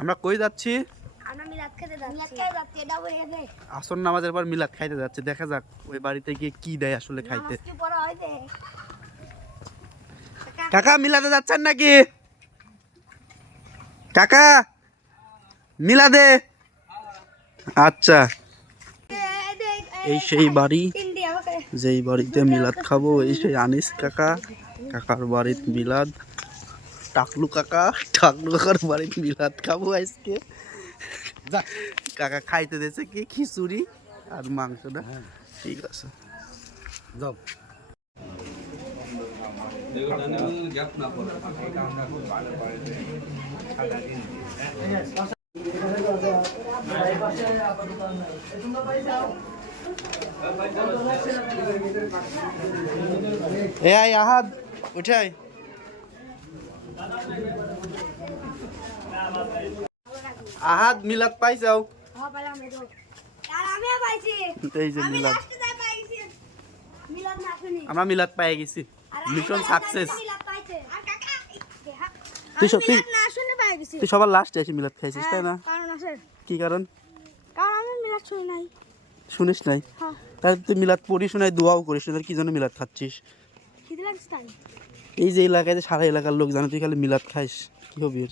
আমরা কই যাচ্ছি? আমরা মিলাদ খেতে যাচ্ছি। এটা বলে দে। আসর নামাজের পর মিলাদ খাইতে যাচ্ছে, দেখা যাক ওই বাড়িতে গিয়ে কি দেয় আসলে খাইতে। নামাজ কি পড়া হয় দে? কাকা মিলাদে যাচ্ছেন নাকি? কাকা মিলাদে? আচ্ছা, এই সেই বাড়ি যেই বাড়িতে মিলাদ খাবো। এই সেই আনিস কাকা, কাকার বাড়ির মিলাদ। টাকলু কাকার বাড়ির মিলাদ খাবো আজকে। কাকা খাইতে দিয়েছে কি খিচুড়ি আর মাংস না? ঠিক আছে যাও। আহাদ উঠাই। আহাদ মিলাদ পাইছাও? এই যে মিলাদ, আমরা মিলাদ পাই গেছি। Mission success. তুই সবার লাস্টে এসে মিলাদ খাইছিস তাই না? কি কারণ? শুনিস নাই? তাহলে তুই মিলাদ পড়িস নাই, দোয়াও করিস না, কি জন্য মিলাদ খাচ্ছিস? এই যে এলাকায় সারা এলাকার লোক জানে তুই খালি মিলাদ খাইস, কি হবি?